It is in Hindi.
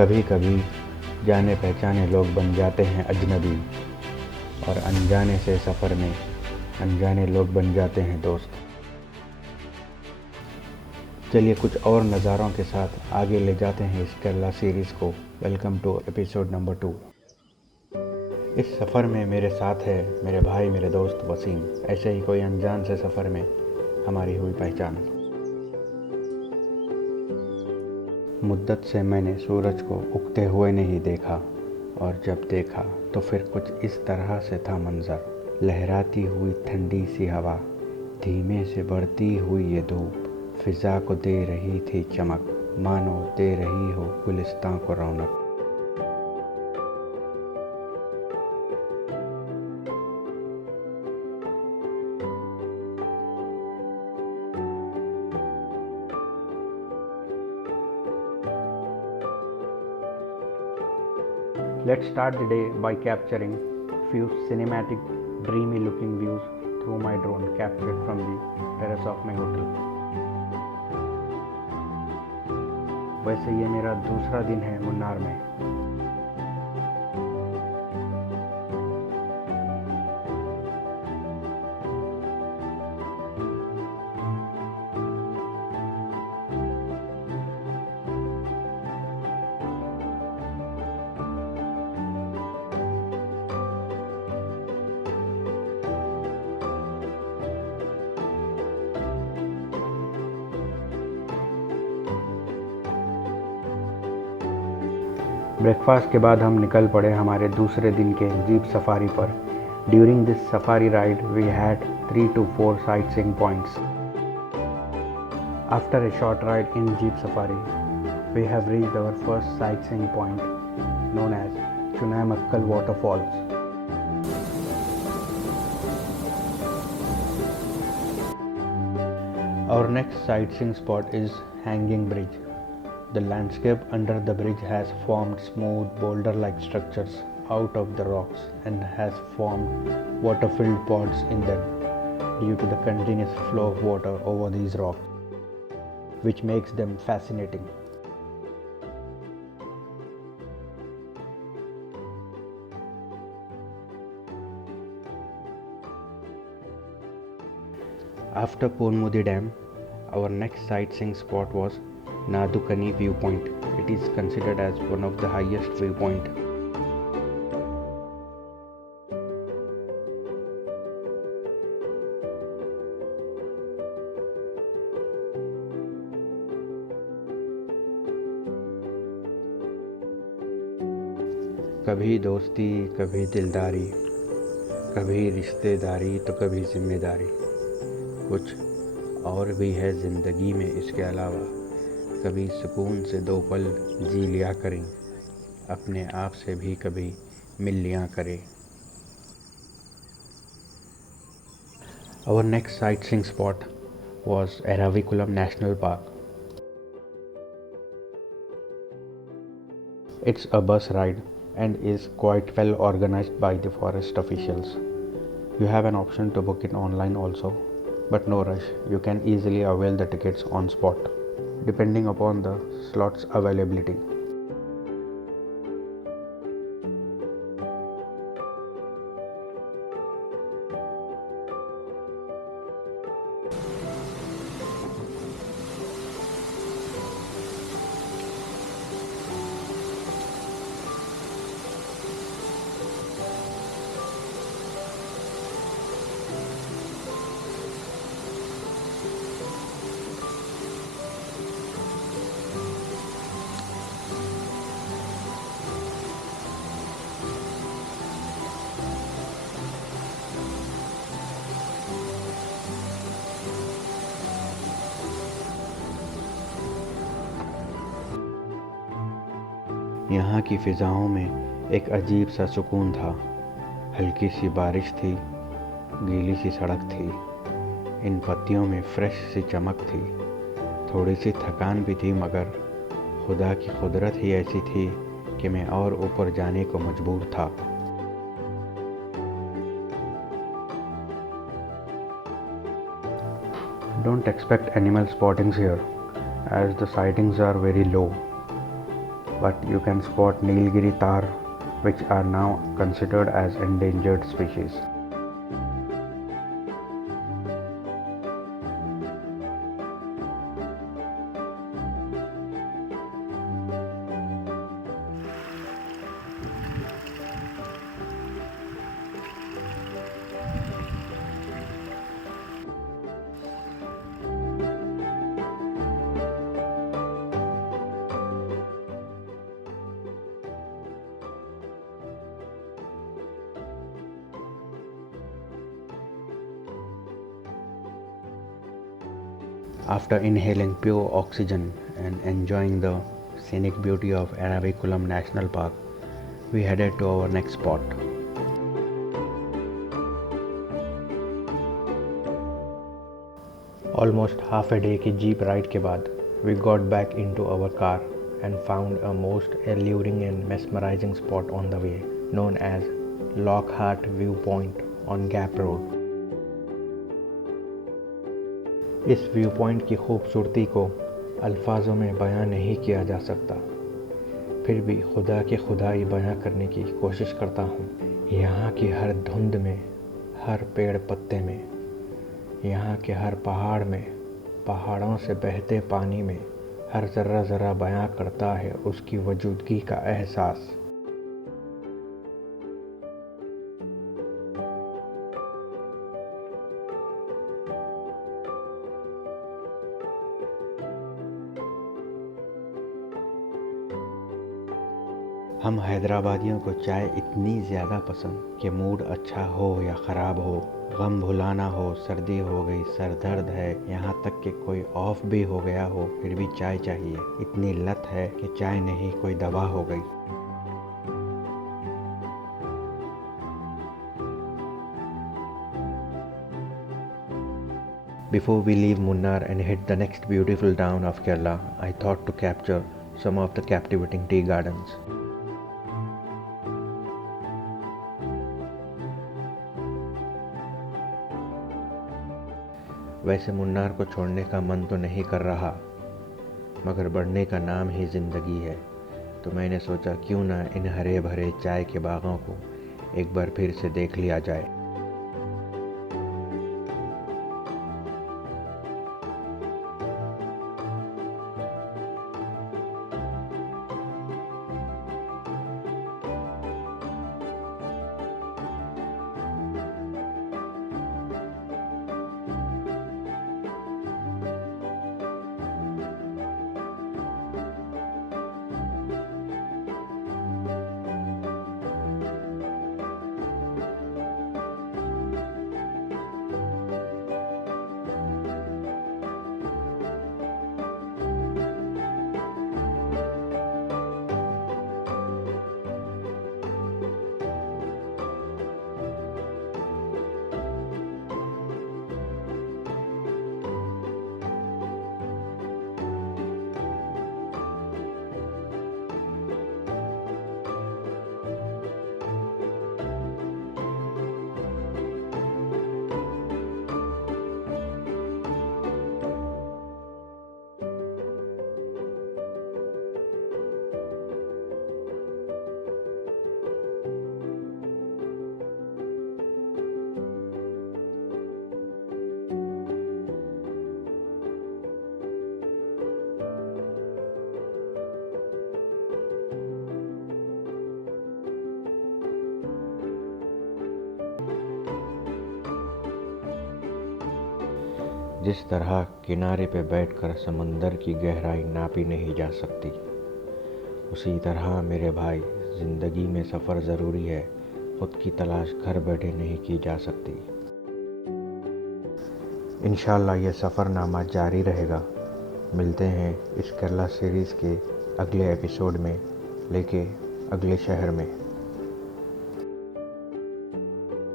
कभी कभी जाने पहचाने लोग बन जाते हैं अजनबी, और अनजाने से सफ़र में अनजाने लोग बन जाते हैं दोस्त। चलिए कुछ और नज़ारों के साथ आगे ले जाते हैं इस केरला सीरीज़ को। Welcome to episode number 2। इस सफ़र में मेरे साथ है मेरे भाई, मेरे दोस्त वसीम। ऐसे ही कोई अनजान से सफ़र में हमारी हुई पहचान। मुद्दत से मैंने सूरज को उगते हुए नहीं देखा, और जब देखा तो फिर कुछ इस तरह से था मंज़र। लहराती हुई ठंडी सी हवा, धीमे से बढ़ती हुई ये धूप फ़िज़ा को दे रही थी चमक, मानो दे रही हो गुलिस्तां को रौनक। Let's start the day by capturing few cinematic, dreamy-looking views through my drone captured from the terrace of my hotel. वैसे ये मेरा दूसरा दिन है मुन्नार में। ब्रेकफास्ट के बाद हम निकल पड़े हमारे दूसरे दिन के जीप सफारी पर। During this safari ride we had 3 to 4 sightseeing points. After a short ride in jeep safari, we have reached our first sightseeing point, known as Chunamakkal Waterfalls. Our next sightseeing spot is Hanging Bridge. The landscape under the bridge has formed smooth boulder-like structures out of the rocks and has formed water-filled ponds in them due to the continuous flow of water over these rocks, which makes them fascinating. After Ponmudi Dam, our next sightseeing spot was Nadukani viewpoint. It is considered as one of the highest viewpoint. कभी दोस्ती, कभी दिलदारी, कभी रिश्तेदारी तो कभी जिम्मेदारी। कुछ और भी है ज़िंदगी में इसके अलावा। कभी सुकून से 2 पल जी लिया करें, अपने आप से भी कभी मिल लिया करें। Our next sightseeing spot was Eravikulam National Park. It's a bus ride and is quite well organized by the forest officials. You have an option to book it online also, but no rush. You can easily avail the tickets on spot, depending upon the slots availability. यहाँ की फ़िज़ाओं में एक अजीब सा सुकून था। हल्की सी बारिश थी, गीली सी सड़क थी, इन पत्तियों में फ्रेश सी चमक थी। थोड़ी सी थकान भी थी, मगर खुदा की कुदरत ही ऐसी थी कि मैं और ऊपर जाने को मजबूर था। Don't expect animal spottings here, as the sightings are very low. but you can spot Nilgiri tar, which are now considered as endangered species. After inhaling pure oxygen and enjoying the scenic beauty of Eravikulam National Park, we headed to our next spot. Almost half a day की jeep ride के बाद, we got back into our car and found a most alluring and mesmerizing spot on the way, known as Lockhart Viewpoint on Gap Road. इस व्यू पॉइंट की खूबसूरती को अल्फाजों में बयां नहीं किया जा सकता, फिर भी खुदा की खुदाई बयां करने की कोशिश करता हूँ। यहाँ की हर धुंध में, हर पेड़ पत्ते में, यहाँ के हर पहाड़ में, पहाड़ों से बहते पानी में, हर ज़र्रा ज़र्रा बयां करता है उसकी वजूदगी का एहसास। हम हैदराबादियों को चाय इतनी ज़्यादा पसंद कि मूड अच्छा हो या ख़राब हो, गम भुलाना हो, सर्दी हो गई, सर दर्द है, यहाँ तक कि कोई ऑफ भी हो गया हो, फिर भी चाय चाहिए। इतनी लत है कि चाय नहीं कोई दवा हो गई। Before we leave Munnar and hit the next beautiful town of Kerala, I thought to capture some of the captivating tea gardens. वैसे मुन्नार को छोड़ने का मन तो नहीं कर रहा, मगर बढ़ने का नाम ही ज़िंदगी है, तो मैंने सोचा क्यों ना इन हरे भरे चाय के बागों को एक बार फिर से देख लिया जाए। जिस तरह किनारे पे बैठकर समंदर की गहराई नापी नहीं जा सकती, उसी तरह मेरे भाई ज़िंदगी में सफ़र ज़रूरी है, खुद की तलाश घर बैठे नहीं की जा सकती। इंशाल्लाह ये सफ़रनामा जारी रहेगा। मिलते हैं इस केरला सीरीज़ के अगले एपिसोड में, लेके अगले शहर में।